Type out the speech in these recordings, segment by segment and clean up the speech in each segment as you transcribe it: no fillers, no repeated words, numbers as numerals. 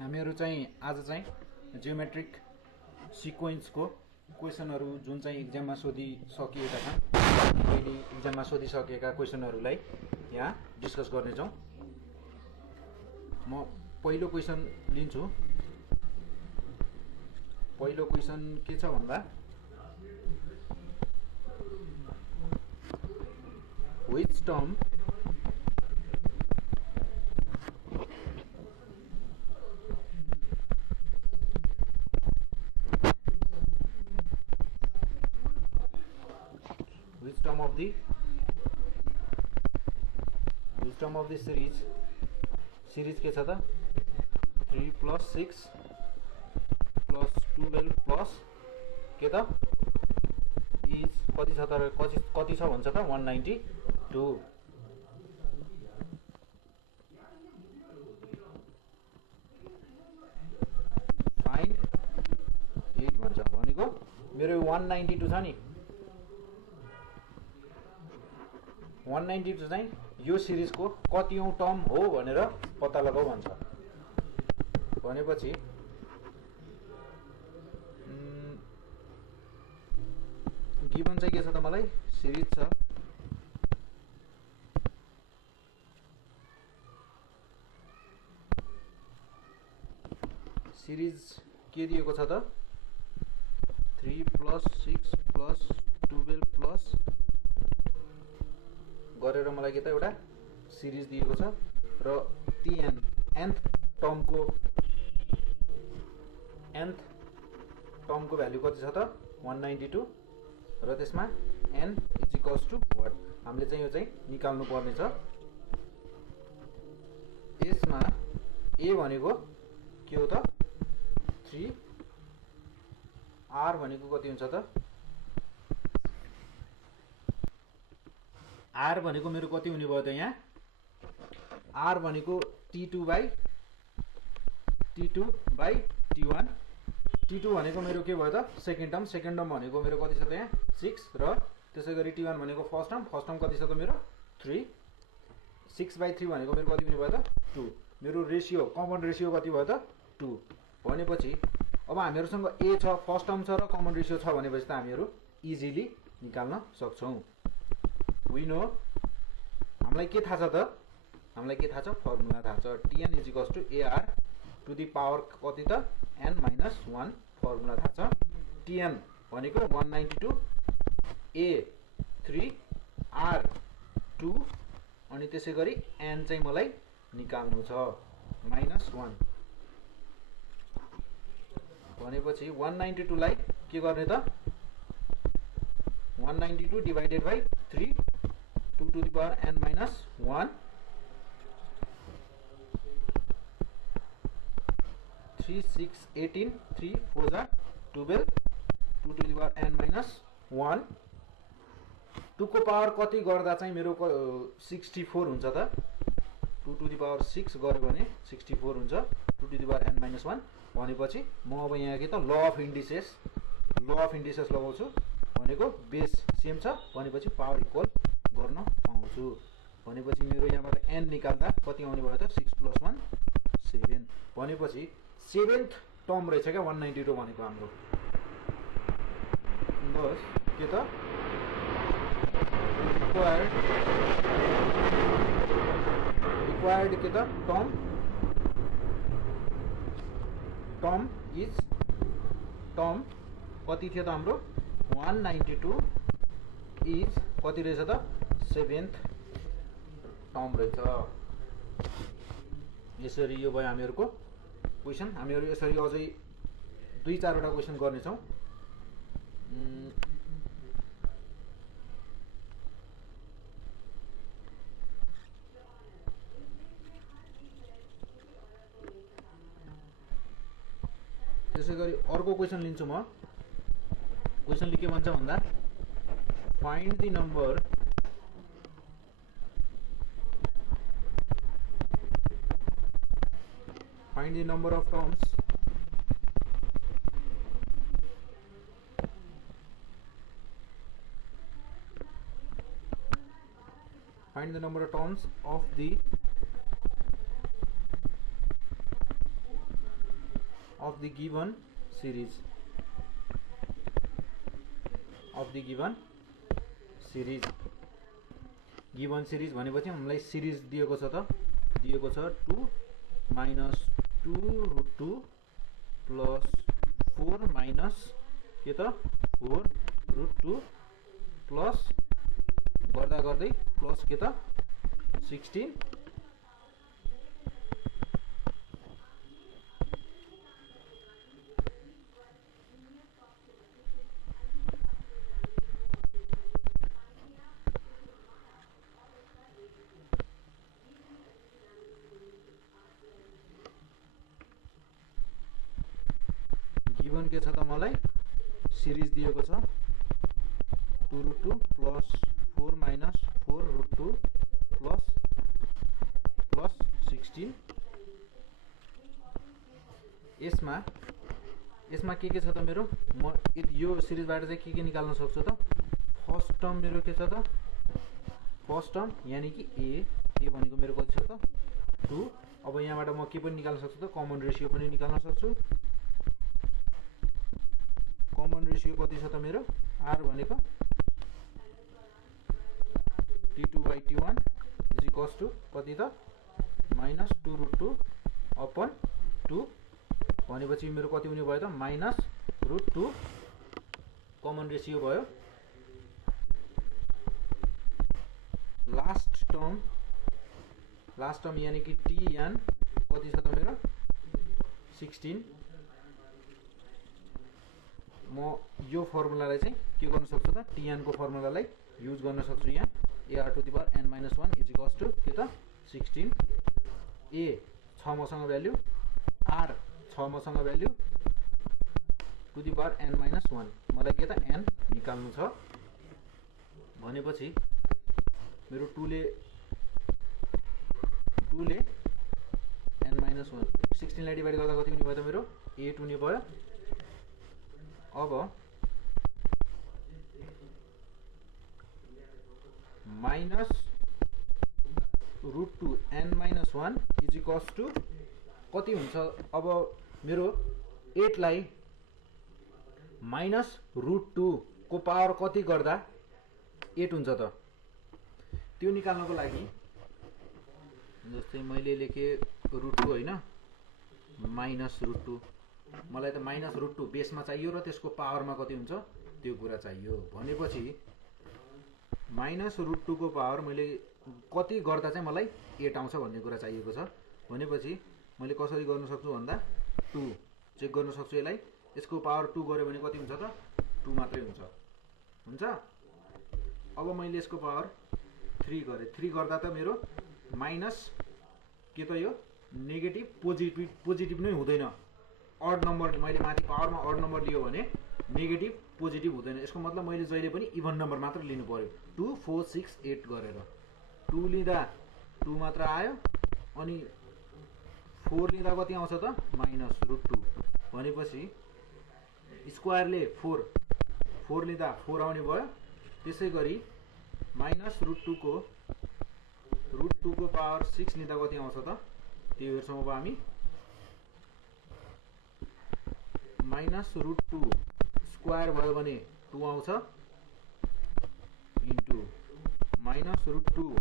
हामीहरू चाहिँ आज चाहिँ जियोमेट्रिक सिक्वेन्सको क्वेसनहरू जुन चाहिँ इक्जाममा सोधिसकिएका छन्, पहिले इक्जाममा सोधिसकेका क्वेसनहरूलाई यहाँ डिस्कस गर्नेछौँ। म पहिलो क्वेसन लिन्छु। पहिलो क्वेसन के छ भन्दा, which term of the series के छ त 3 + 6 + 12 प्लस के त इज कति छ त, कति छ भन्छ त 192। फाइन्ड 8 भन्छ भनेको मेरो 192 छ नि। 192 चाहिँ यो सिरिजको कतिऔं टर्म हो भनेर पत्ता लगाऊ भन्छ। भनेपछि गिभन चाहिँ के छ त, मलाई सिरिज छ सिरिज के दिएको छ त 3 + 6 + 12 प्लस गरेर मलाई के त एउटा सिरिज दिएको छ र ती nth टर्मको भ्यालु कति छ त 192 र त्यसमा n = what हामीले चाहिँ यो चाहिँ निकाल्नु पर्ने छ। यसमा a भनेको के हो त 3, r भनेको कति हुन्छ त, r भनेको मेरो कति हुने भयो त यहाँ, r भनेको t2/t1, t2 भनेको मेरो के भयो त सेकेन्ड टर्म भनेको मेरो कति छ त यहाँ 6 र त्यसैगरी t1 भनेको फर्स्ट टर्म कति छ त मेरो 3, 6/3 भनेको मेरो कति हुने भयो त 2। मेरो रेशियो कमन रेशियो कति भयो त 2। भनेपछि अब हामीहरुसँग a छ, फर्स्ट टर्म छ र कमन रेशियो छ भनेपछि त हामीहरु इजिली निकाल्न सक्छौं। वी नो हामीलाई के थाहा छ त, हामीलाई के थाहा छ, फर्मुला थाहा छ tn = ar to the power कति त n - 1 फर्मुला थाहा छ। tn भनेको 192, a 3, r 2 अनि त्यसैगरी n चाहिँ मलाई निकाल्नु छ -1। भनेपछि 192 लाई के गर्ने त 192 divided by 3 2 to the power n - 1 3 6 18 3 4 जा 12 2 टु दी पावर n - 1 2 को पावर कति गर्दा चाहिँ मेरो 64 हुन्छ त 2 टु दी पावर 6 गर्यो भने 64 हुन्छ 2 टु दी पावर n - 1। भनेपछि म अब यहाँ के त ल अफ इन्डिसेस लगाउँछु भनेको बेस सेम छ भनेपछि पावर इक्वल गर्न पाउँछु। भनेपछि मेरो यहाँबाट n निकाल्दा कति आउने भयो त 6 + 1 7। भनेपछि 7th टर्म रहेछ क्या 192 भनेको हाम्रो। बस के त रिक्वायर्ड के त टर्म कति थियो त हाम्रो 192 इज कति रहेछ त 7th टर्म रहेछ। यसरी यो भयो हामीहरुको क्वेशन। हामीहरु यसरी अझै 2-4 वटा क्वेशन गर्ने छौं। त्यसैगरी अर्को क्वेशन लिन्छु म। क्वेशनले के भन्छ भन्दा find the number of terms find the number of terms of the of the given series given series भनेपछि हामीलाई सिरिज दिएको छ त, दिएको छ 2 माइनस 2√2 प्लस 4 माइनस के त 4√2 प्लस गर्दा गर्दै प्लस के त 16 गिभन के छ त मलाई सिरिज दिएको छ 2√2 प्लस 4 माइनस 4√2 प्लस 16 यसमा के छ त मेरो, म यो सिरिजबाट चाहिँ के निकाल्न सक्छु त, फर्स्ट टर्म मेरो के छ त, फर्स्ट टर्म यानी कि ए भनेको मेरो कति छ त 2। अब यहाँबाट म के पनि निकाल्न सक्छु त, कमन रेसियो पनि निकाल्न सक्छु। कमन रेसियो कति छ त मेरो, आर भनेको T2/T1 इज इक्वल्स टु कति त माइनस 2√2 अपन 2 भनेपछि मेरो कति हुने भयो त -√2 कमन रेसियो भयो। लास्ट टर्म यानी कि Tn कति छ त मेरो 16। म यो फर्मुलालाई चाहिँ के गर्न सक्छु त, Tn को फर्मुलालाई युज गर्न सक्छु। यहाँ ar⁻n-1 इज इक्वल्स टु के त 16, ए 6 मसँग भ्याल्यु, आर 6 मसँग भ्याल्यु, n-1 मलाई के त n निकाल्नु छ भनेपछि मेरो 2 ले n-1 16 लाई डिभाइड गर्दा कति हुने भयो त मेरो 8 हुने भयो। अब -√2 n-1 इज इक्वल्स टु कति हुन्छ। अब मेरो 8 लाई -√2 को पावर कति गर्दा 8 हुन्छ त, त्यो निकाल्नको लागि जस्तै मैले लेखे √2 होइन -√2, मलाई त -√2 बेसमा चाहियो र त्यसको पावरमा कति हुन्छ त्यो कुरा चाहियो भनेपछि -√2 को पावर मैले कति गर्दा चाहिँ मलाई 8 आउँछ भन्ने कुरा चाहिएको छ भनेपछि मैले कसरी गर्न सक्छु भन्दा 2 चेक गर्न सक्छु यसलाई, यसको पावर 2 गर्यो भने कति हुन्छ त 2 मात्रै हुन्छ। अब मैले यसको पावर 3 गरेँ, 3 गर्दा त मेरो माइनस के त यो नेगेटिभ पोजिटिभ नै हुँदैन। अड नम्बर मैले माथि पावरमा अड नम्बर लियो भने नेगेटिभ पोजिटिभ हुँदैन, यसको मतलब मैले जहिले पनि इभन नम्बर मात्र लिनु पर्यो। 2 4 6 8 गरेर 2 लिँदा 2 मात्र आयो, अनि 4 लिँदा कति आउँछ त -√2 भनेपछि स्क्वायरले 4 लिँदा 4 आउने भयो। त्यसै गरी -√2 को पावर 6 लिँदा कति आउँछ त त्यो हेर्छौँ। अब हामी -√2 स्क्वायर भयो भने 2 आउँछ इन्टु -√2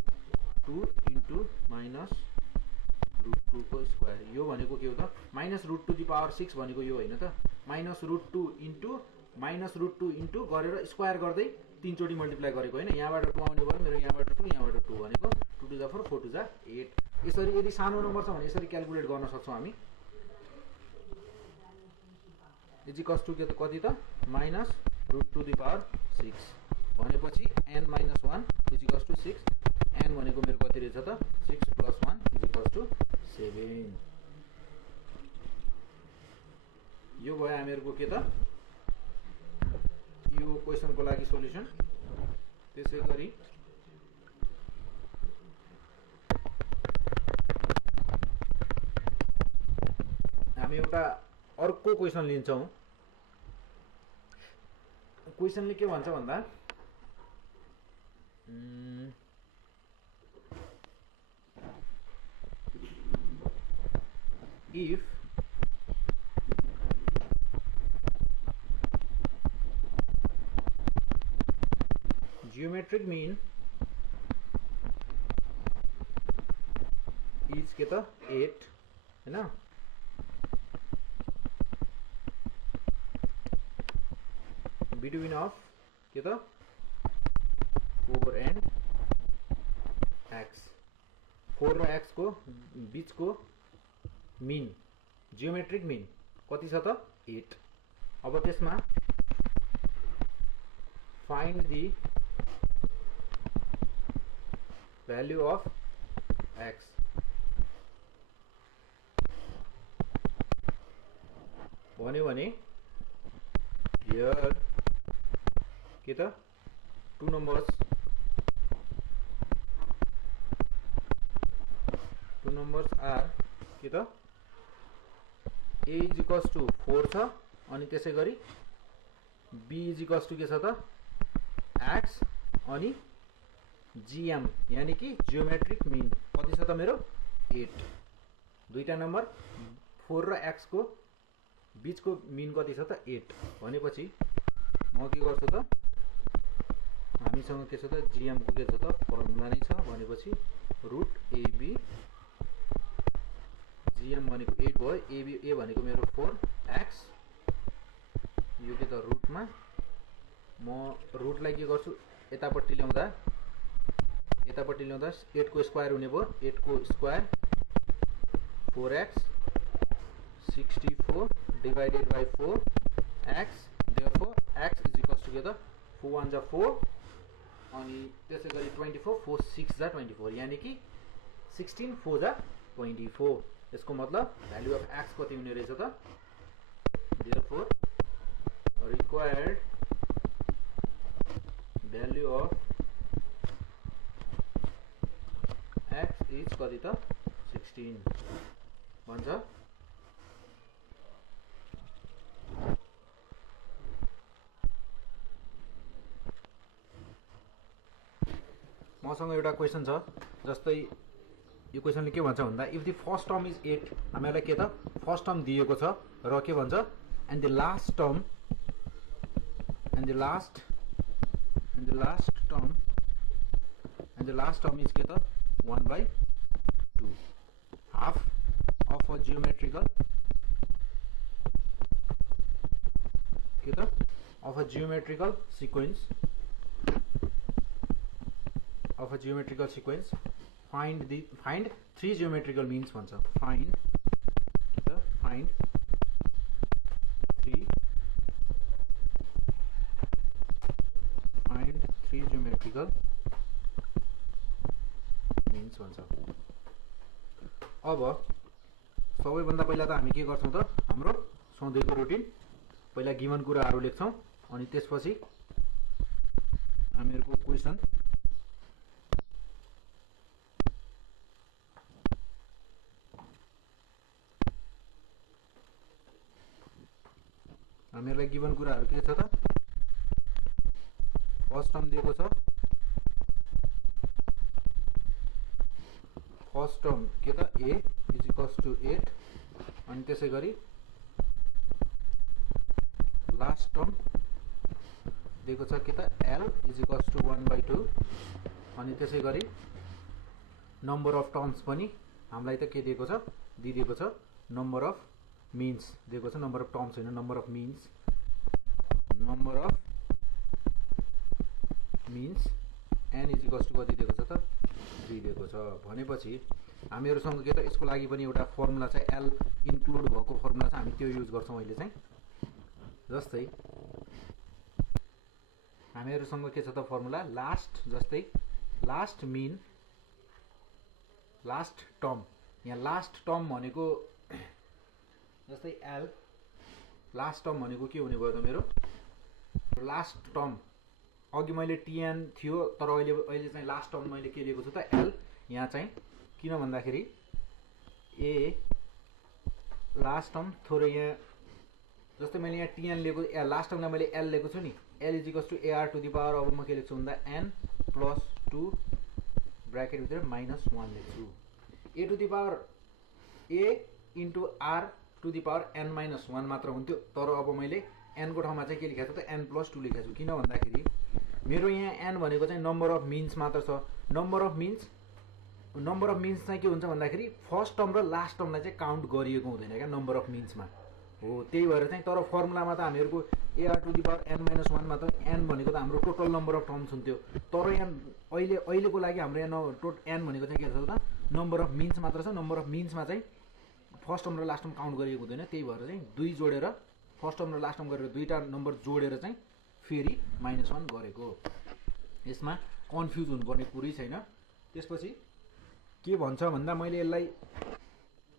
2 इन्टु -√2 को स्क्वायर, यो भनेको के हो त -√2 दी पावर 6 भनेको यो होइन त, -√2 इन्टु गरेर स्क्वायर गर्दै 3 चोटि मल्टिप्लाई गरेको होइन। यहाँबाट 2 आउने भयो मेरो, यहाँबाट 2 यहाँबाट 2 भनेको 2 टु द 4 4 टु द 8। यसरी यदि सानो नम्बर छ भने यसरी क्याल्कुलेट गर्न सक्छौँ हामी। इज इक्वल्स टु के त कति त -√2 दी पावर 6 भनेपछि n-1 is equals to 6, n भनेको मेरो कति रहेछ त 6 + 1 इज इक्वल्स टु 7। यो भयो हामीहरूको के त यो क्वेसनको लागि सोल्युसन। त्यसै गरी हामी एउटा अर्को क्वेसन लिन्छौँ। क्वेसनले के भन्छ भन्दा if जियोमेट्रिक मीन इज के त 8 हैन बिट्विन अफ के त 4 एन्ड एक्स 4 र एक्स को बीचको मीन जियोमेट्रिक मीन कति छ त 8। अब त्यसमा find the value of x भन्यो भने हियर के त टु नम्बर्स आर के त a इज इक्वल्स टु 4 छ अनि त्यसै गरी b इज इक्वल्स टु के छ त x अनि gm यानी कि जियोमेट्रिक मीन कति छ त मेरो 8। दुईटा नम्बर 4 र x को बीचको मीन कति छ त 8 भनेपछि म के गर्छु त हामीसँग के छ त gm को के छ त फर्मुला नै छ भनेपछि रुट ab gm भनेको 8 भयो a भनेको मेरो 4x यो के त रुटमा म रुटलाई के गर्छु यतापट्टि ल्याउँदा 8 को स्क्वायर हुने भयो 8 को square 4x 64 divided by 4x therefore x is equals to के त 4 1 जा 4 अनि त्यसै गरी 24 4 6 जा 24 यानी कि 16 4 जा 24 यसको मतलब भ्यालु अफ x कति हुने रहेछ त therefore required value of x is कति त 16 भन्छ। मसँग एउटा क्वेशन छ जस्तै यो क्वेशनले के भन्छ भन्दा if the first term is 8 हामीलाई के त फर्स्ट टर्म दिएको छ र के भन्छ and the last term is के त 1/2 हाफ अफ अ जियोमेट्रिकल के त of a geometrical sequence find 3 geometrical means भन्छ find 3 geometrical means भन्छ। अब सबैभन्दा पहिला त हामी के गर्छौं त हाम्रो सधैँको रुटिन पहिला गिभन कुराहरु लेख्छौं अनि त्यसपछि हामीहरुको क्वेशन हामीहरुलाई गिभन कुराहरु के छ त फर्स्ट टर्म दिएको छ फर्स्ट टर्म के त a इज इक्वल्स टु 8 अनि त्यसै गरी लास्ट टर्म दिएको छ के त l इज इक्वल्स टु 1/2 अनि त्यसै गरी नम्बर अफ टर्म्स पनि हामीलाई त के दिएको छ दिएको छ नम्बर अफ means दिएको छ नम्बर अफ टर्म्स हैन number of means n is equals to कति दिएको छ त 3 दिएको छ भनेपछि हामीहरुसँग के त यसको लागि पनि एउटा फर्मुला छ l इन्क्लुड भएको फर्मुला छ हामी त्यो युज गर्छौं अहिले चाहिँ जस्तै हामीहरुसँग के छ त फर्मुला लास्ट जस्तै लास्ट मीन लास्ट टर्म यहाँ लास्ट टर्म भनेको जस्तै l लास्ट टर्म भनेको के हुने भयो त मेरो लास्ट टर्म अघि मैले tn थियो तर अहिले चाहिँ लास्ट टर्म मैले के लिएको छु त l यहाँ चाहिँ किन भन्दाखेरि a लास्ट टर्म थोरै यहाँ जस्तै मैले यहाँ tn लिएको लास्ट टर्मलाई मैले l लिएको छु नि l is equals to ar to the power अब म के लेख्छु भन्दा n प्लस 2 ब्र्याकेट भित्र -1 लेख्छु a to the power a into r to the power n-1 मात्र हुन्थ्यो तर अब मैले n को ठाउँमा चाहिँ के लेखेको छु त n+2 लेखेको छु किन भन्दाखेरि मेरो यहाँ एन भनेको चाहिँ नम्बर अफ मिन्स मात्र छ। नम्बर अफ मिन्स चाहिँ के हुन्छ भन्दाखेरि फर्स्ट टर्म र लास्ट टर्मलाई चाहिँ काउन्ट गरिएको हुँदैन क्या नम्बर अफ मिन्समा हो। त्यही भएर चाहिँ तर फर्मुलामा त हामीहरूको AR to the power N minus वानमा त एन भनेको त हाम्रो टोटल नम्बर अफ टर्म्स हुन्थ्यो। तर यहाँ अहिलेको लागि हाम्रो यहाँ एन भनेको चाहिँ के छ त नम्बर अफ मिन्स मात्र छ। नम्बर अफ मिन्समा चाहिँ फर्स्ट टर्म र लास्ट टर्म काउन्ट गरिएको हुँदैन। त्यही भएर चाहिँ 2 जोडेर फर्स्ट टर्म र लास्ट टर्म गरेर दुईवटा नम्बर जोडेर चाहिँ फेरि -1 गरेको। यसमा कन्फ्युज हुनुपर्ने कुरै छैन। त्यसपछि के भन्छ भन्दा मैले यसलाई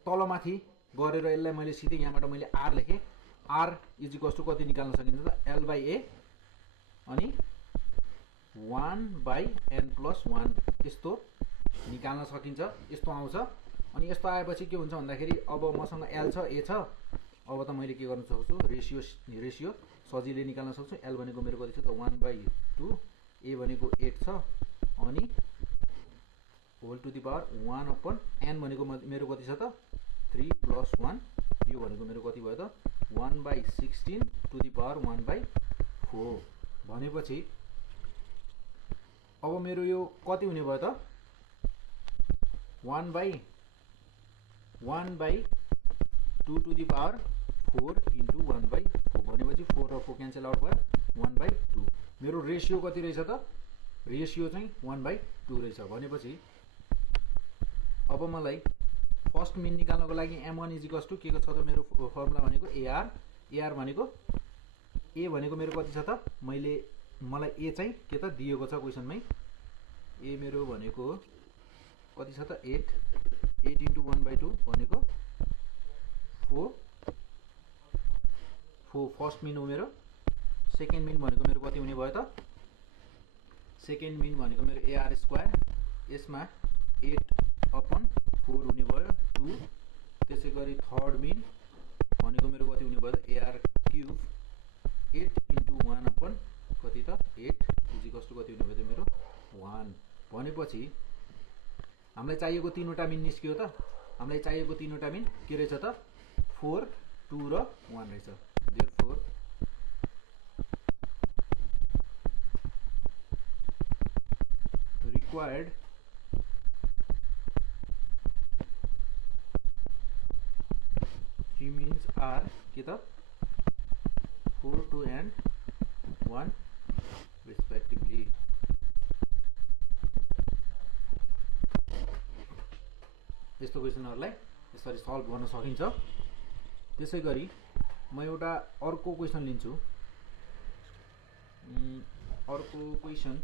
तलमाथि गरेर यसलाई मैले सिधै यहाँबाट मैले आर लेखेँ। आर इज इक्वल्स टु कति निकाल्न सकिन्छ त L/A अनि 1/n+1 यस्तो निकाल्न सकिन्छ। यस्तो आउँछ। अनि यस्तो आएपछि के हुन्छ भन्दाखेरि अब मसँग L छ A छ। अब त मैले के गर्न सक्छु रेसियो सजिलै निकाल्न सक्छु। L भनेको मेरो कति छ त 1/2, A भनेको 8 छ अनि whole to the power 1/n भनेको मेरो कति छ त 3 + 1 यो भनेको मेरो कति भयो त 1/16 टु दी पावर 1/4 भनेपछि अब मेरो यो कति हुने भयो त 1/2 टु दी पावर 4 इन्टु 1/4 भनेपछि 4 र 4 क्यान्सल आउट भयो 1/2। मेरो रेसियो कति रहेछ त रेसियो चाहिँ 1/2 रहेछ। भनेपछि अब मलाई फर्स्ट मिन निकाल्नको लागि m1 इज इक्वल्स टु के छ त मेरो फर्मुला भनेको AR भनेको A भनेको मेरो कति छ त मलाई A चाहिँ के त दिएको छ क्वेसनमै। A मेरो भनेको कति छ त 8 इन्टु 1/2 भनेको 4 फर्स्ट मिन हो मेरो। सेकेन्ड मिन भनेको मेरो कति हुने भयो त सेकेन्ड मिन भनेको मेरो AR² यसमा 8/4 हुने भयो 2। त्यसै गरी थर्ड मिन भनेको मेरो कति हुने भयो त AR³ 8 इन्टु 1 कति त 8 इज इक्वल्स टु कति हुने भयो त मेरो 1। भनेपछि हामीलाई चाहिएको 3वटा मिन निस्कियो त। हामीलाई चाहिएको 3वटा मिन के रहेछ त 4, 2 र 1 रहेछ। देयरफोर रिक्वायर्ड means are के त 4, 2 and 1 respectively। यस्तो क्वेसनहरुलाई यसरी सल्भ गर्न सकिन्छ। त्यसै गरी म एउटा अर्को क्वेसन लिन्छु। अर्को क्वेसन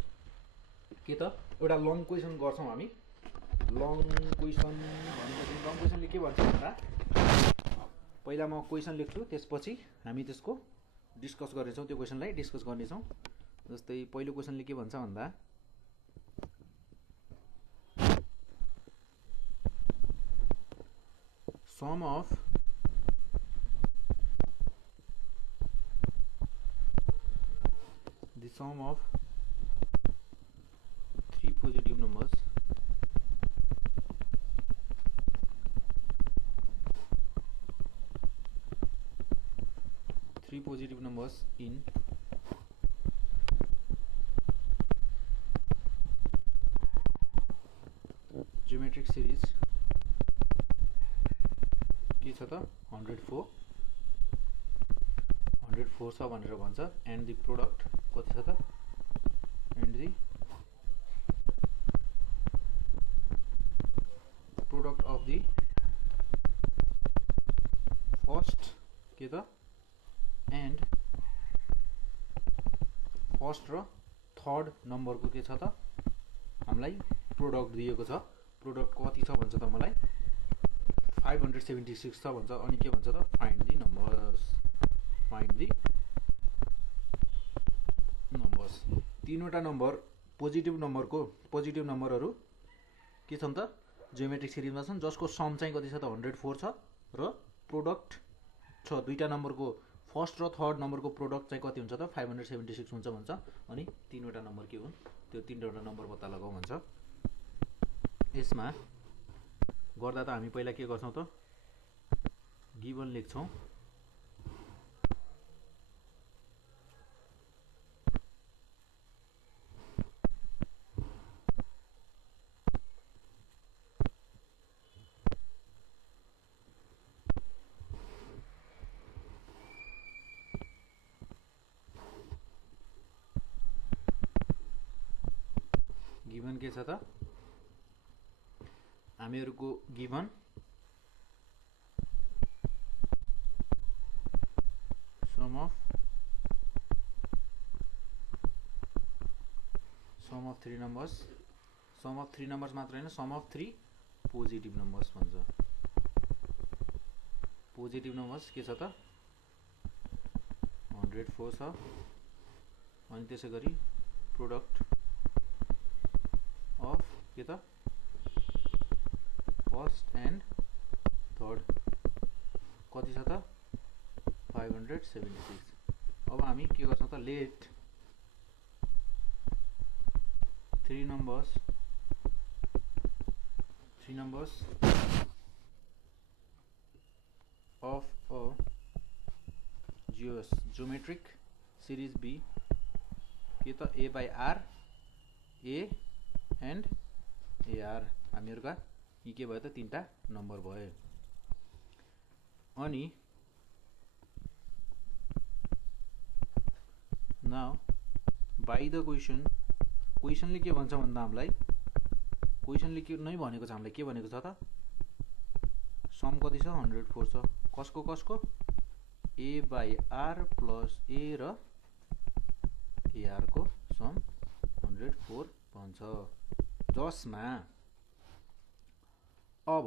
के त एउटा लङ क्वेसन गर्छौं हामी। लङ क्वेसन भनेपछि लङ क्वेसनले के भन्छ भन्दा पहिला म क्वेसन लेख्छु त्यसपछि हामी त्यसको डिस्कस गर्नेछौं। त्यो क्वेसनलाई डिस्कस गर्नेछौं। जस्तै पहिलो क्वेसनले के भन्छ भन्दा sum of the sum of 3 positive numbers in geometric series के छ त 104 छ भनेर भन्छ। एन्ड द प्रोडक्ट कति छ त and the product of the first के त एन्ड फर्स्ट र थर्ड नम्बरको के छ त हामीलाई प्रोडक्ट दिएको छ। प्रोडक्ट कति छ भन्छ त मलाई 576 छ भन्छ। अनि के भन्छ त फाइन्ड दी नम्बर्स तीनवटा नम्बर पोजिटिभ नम्बरहरू के छन् त जियोमेट्रिक सिरिजमा छन् जसको सम चाहिँ कति छ त 104 छ र प्रोडक्ट छ दुईटा नम्बरको फर्स्ट र थर्ड नम्बरको प्रोडक्ट चाहिँ कति हुन्छ त 576 हुन्छ भन्छ। अनि तीनवटा नम्बर के हुन् त्यो तीनवटा नम्बर पत्ता लगाऊ भन्छ। यसमा गर्दा त हामी पहिला के गर्छौं त गिवन लेख्छौं। छ त हामीहरुको given sum of 3 numbers, sum of 3 numbers मात्र हैन, सम अफ 3 पोजिटिभ नम्बर्स भन्छ। पोजिटिभ नम्बर्स के छ त 104 छ। अनि त्यसैगरी प्रोडक्ट अफ के त फर्स्ट एन्ड थर्ड कति छ त 576। अब हामी के गर्छौं त late 3 numbers of a geometric series B के त A by R, A and AR हामीहरुका यी के भयो त तीनटा नम्बर भयो। अनि now by the क्वेशनले के भन्छ भन्दा हामीलाई क्वेशनले के नै भनेको छ, हामीलाई के भनेको छ त सम कति छ 104 छ। कसको A by R plus A र AR को सम 104 भन्छ। जसमा अब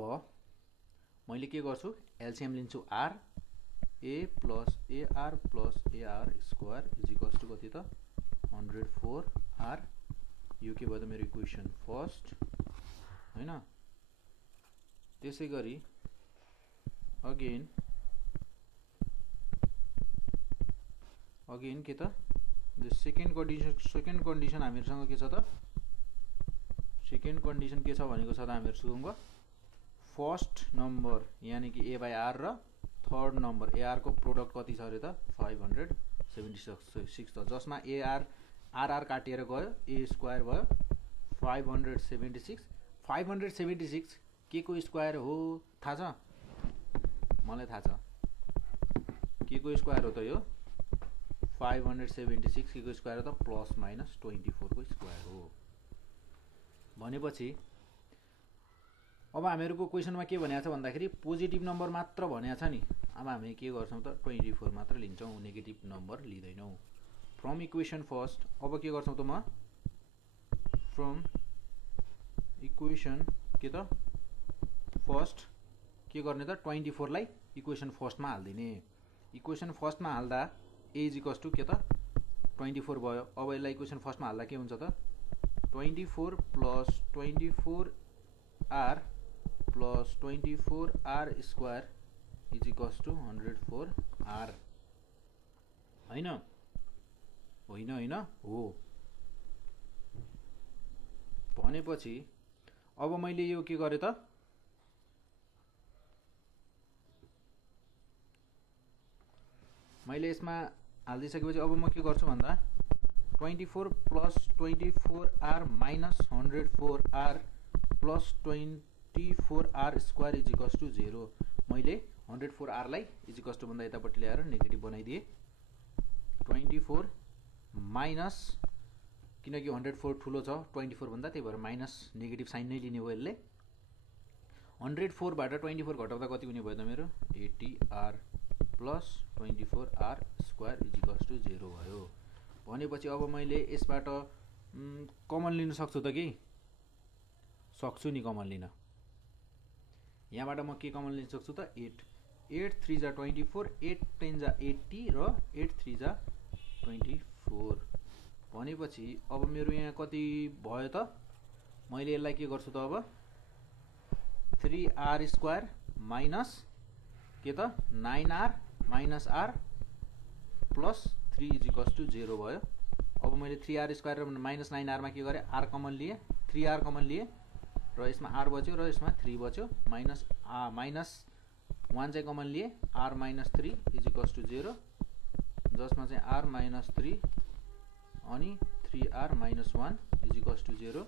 मैले के गर्छु एलसीएम लिन्छु R A plus AR plus AR square is equals to कति त 104 R। यो के भयो त मेरो इक्वेसन फर्स्ट हैन। त्यसैगरी अगेन के त सेकेन्ड कन्डिसन हामीहरुसँग के छ त सेकेन्ड कन्डिसन के छ भनेको छ त हामीहरुसँग फर्स्ट नम्बर यानी कि A by R र थर्ड नम्बर AR को प्रोडक्ट कति छ अरे त 576 छ। जसमा RR काटिएर गयो A स्क्वायर भयो 576। 576 के को स्क्वायर हो थाहा छ? मलाई थाहा छ के को स्क्वायर हो त यो 576 के को स्क्वायर हो त प्लस माइनस 24 को स्क्वायर हो। भनेपछि अब हामीहरुको क्वेशनमा के भनेको छ भन्दाखेरि पोजिटिभ नम्बर मात्र भनेको छ नि। अब हामी के गर्छौं त 24 मात्र लिन्छौं, नेगेटिभ नम्बर लिदैनौं। फ्रम इक्वेसन फर्स्ट अब के गर्छौं त म फ्रम इक्वेसन के त फर्स्ट के गर्ने त 24 लाई इक्वेसन फर्स्टमा हाल्दिने। इक्वेसन फर्स्टमा हाल्दा A इज इक्वल्स टु के त 24 भयो। अब यसलाई इक्वेसन फर्स्टमा हाल्दा के हुन्छ त 24 plus 24R plus 24R square is equals to 104R हैन हो। भनेपछि अब मैले यो के गरे त मैले यसमा हाल्दिसकेपछि अब म के गर्छु भन्दा 24 plus 24R minus 104R plus 24R square is equals to 0। मैले 104R लाई इज इक्वल्स टु भन्दा यतापट्टि ल्याएर नेगेटिभ बनाइदिए 24 माइनस किनकि 104 ठुलो छ 24 भन्दा, त्यही भएर माइनस नेगेटिभ साइन नै लिने हो यसले। 104 बाट 24 घटाउँदा कति हुने भयो त मेरो 80R plus 24R square is equals to 0 भयो। भनेपछि अब मैले यसबाट कमन लिन सक्छु त कि सक्छु नि कमन लिन। यहाँबाट म के कमन लिन सक्छु त 8 3 जा 24 8 10 जा 80 र 8 3 जा 24। भनेपछि अब मेरो यहाँ कति भयो त मैले यसलाई के गर्छु त अब 3R स्क्वायर माइनस के त 9R minus R plus 3 is equals to 0 भयो। अब मैले 3R स्क्वायर र माइनस 9R मा के गरे R कमन लिए 3R कमन लिए र यसमा R बच्यो र यसमा 3 बच्यो माइनस 1 चाहिँ कमन लिए R minus 3 is equals to 0 जसमा चाहिँ R माइनस 3 अनि 3R minus 1 is equals to 0।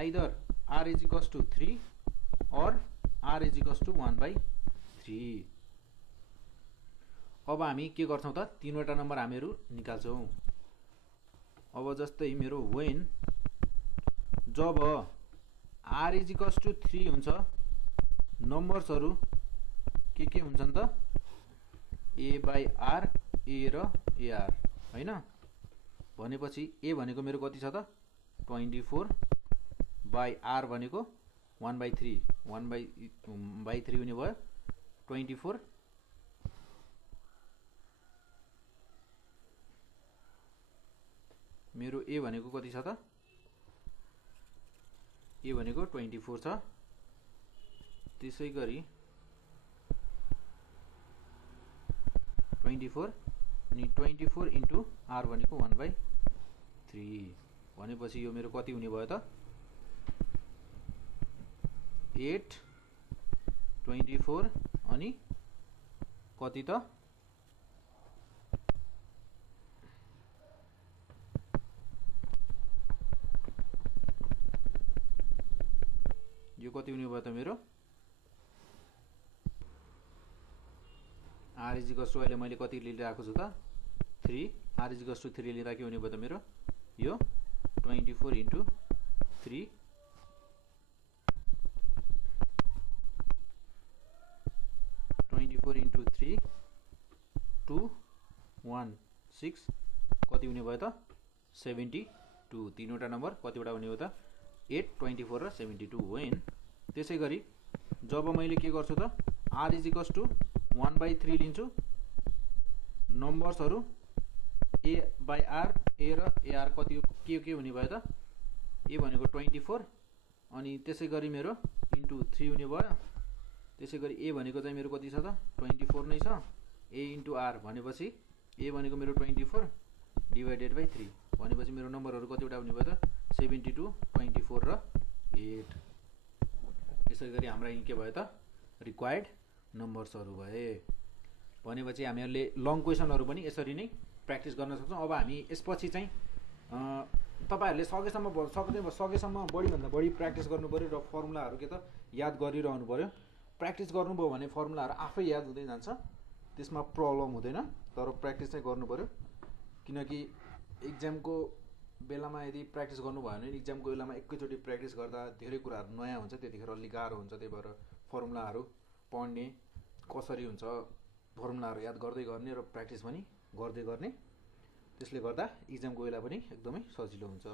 either R is equals to 3 or R is equals to 1/3। अब हामी के गर्छौँ त तीनवटा नम्बर हामीहरू निकाल्छौँ। अब जस्तै मेरो वेन जब r इजिकल्स टु 3 हुन्छ नम्बर्सहरू के हुन्छन् त a बाई r a र ar हैन। भनेपछि a भनेको मेरो कति छ त 24 बाई r भनेको 1/3 1/3 हुने भयो 24 मेरो a भनेको कति छ त a भनेको 24 छ। त्यसै गरी 24 अनि 24 इन्टु r भनेको 1/3 भनेपछि यो मेरो कति हुने भयो त 8 24 अनि कति त यो कति हुने भयो त मेरो r इजिकल्स टु अहिले मैले कति लिइरहेको छु त 3 r इजिकल्स टु 3 लिँदा के हुने भयो त मेरो यो 24 इन्टु 3 24 इन्टु 3 2 1 6 कति हुने भयो त 72 तीनवटा नम्बर कतिवटा हुने भयो त 8 24 र 72 वेन। त्यसै गरी जब मैले के गर्छु त r इजिकल्स टु 1/3 लिन्छु नम्बर्सहरू a बाई r a र ar कति के हुने भयो त a भनेको 24 अनि त्यसै गरी मेरो इन्टु 3 हुने भयो। त्यसै गरी a भनेको चाहिँ मेरो कति छ त 24 नै छ a इन्टु r भनेपछि a भनेको मेरो 24 डिभाइडेड बाई 3 भनेपछि मेरो नम्बरहरू कतिवटा हुने भयो त 72 24 र 8। त्यसै गरी हाम्रा यी के भयो त रिक्वायर्ड नम्बर्सहरू भए। भनेपछि हामीहरूले लङ क्वेसनहरू पनि यसरी नै प्र्याक्टिस गर्न सक्छौँ। अब हामी यसपछि चाहिँ तपाईहरुले सकेसम्म बढीभन्दा बढी प्र्याक्टिस गर्नु पर्यो र फर्मुलाहरू के त याद गरिरहनु पर्यो। प्र्याक्टिस गर्नुभयो भने फर्मुलाहरू आफै याद हुँदै जान्छ, त्यसमा प्रब्लम हुँदैन। तर प्र्याक्टिस चाहिँ गर्नु पर्यो, किनकि एक्जामको बेलामा यदि प्र्याक्टिस गर्नु भयो भने एक्जामको बेलामा एकैचोटि प्र्याक्टिस गर्दा धेरै कुराहरू नयाँ हुन्छ, त्यतिखेर अलि गाह्रो हुन्छ। त्यही भएर फर्मुलाहरू पढ्ने कसरी हुन्छ, फर्मुलाहरू याद गर्दै गर्ने र प्र्याक्टिस पनि गर्दै गर्ने, त्यसले गर्दा एक्जामको बेला पनि एकदमै सजिलो हुन्छ।